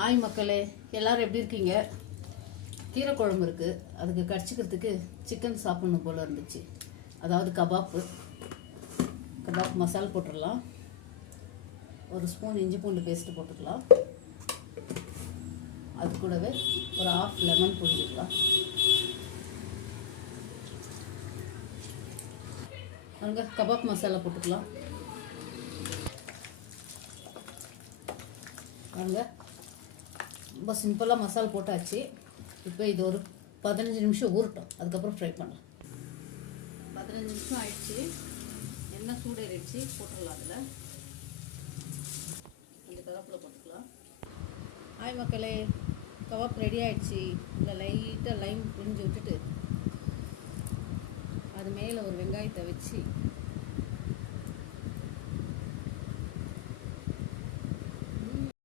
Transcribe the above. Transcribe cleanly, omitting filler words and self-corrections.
Hi மக்களே, எல்லோரும் எப்படி இருக்கீங்க? கீரை குழம்பு இருக்குது, அதுக்கு கடிச்சிக்கிறதுக்கு சிக்கன் சாப்பிட்ணும் போல் இருந்துச்சு. அதாவது கபாப் மசாலா போட்டுடலாம். ஒரு ஸ்பூன் இஞ்சி பூண்டு பேஸ்ட்டு போட்டுக்கலாம். அது கூடவே ஒரு ½ லெமன் புழிஞ்சிக்கலாம். அங்கே கபாப் மசாலா போட்டுக்கலாம். அங்கே ரொம்ப சிம்பிளாக மசாலா போட்டாச்சு. இப்போ இது ஒரு 15 நிமிஷம் ஊறட்டும், அதுக்கப்புறம் ஃப்ரை பண்ணலாம். 15 நிமிஷம் ஆயிடுச்சு. எண்ணெய் சூடேறிடுச்சு, போட்டுடலாம். அதில் கொஞ்சம் கருவேப்பிலை போட்டுக்கலாம். ஹாய் மக்களே, கபாப் ரெடி ஆகிடுச்சு. இல்லை லைட்டாக லைம் புரிஞ்சு விட்டுட்டு அது மேலே ஒரு வெங்காயத்தை வச்சு